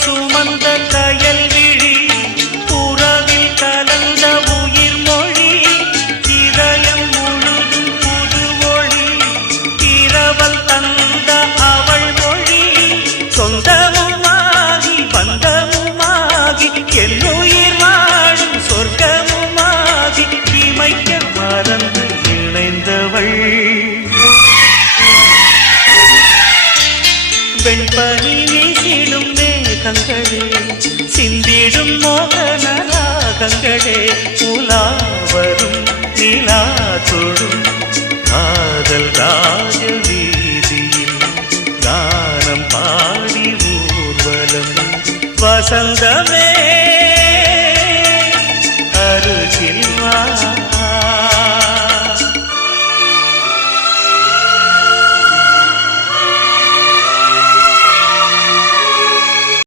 சுமந்த கயல்விழி புறவில் கலந்த உயிர் மொழி இதயம் முழுதும் புது ஒளி இரவல் தந்த அவள் மொழி சொந்தமுமாகி பந்தமுமாகி என்னுயிர் வாழும் சொர்க்கமுமாகி இமைக்க மறந்து இணைந்தவள் வெண்பனி வீசிடும் மேகங்களே சிந்திடும் மோகன ராகங்களே உலாவரும் நிலா தொடும் காதல் ராஜ வீதியில் கானம் பாடி ஊர்வலம் வசந்தமே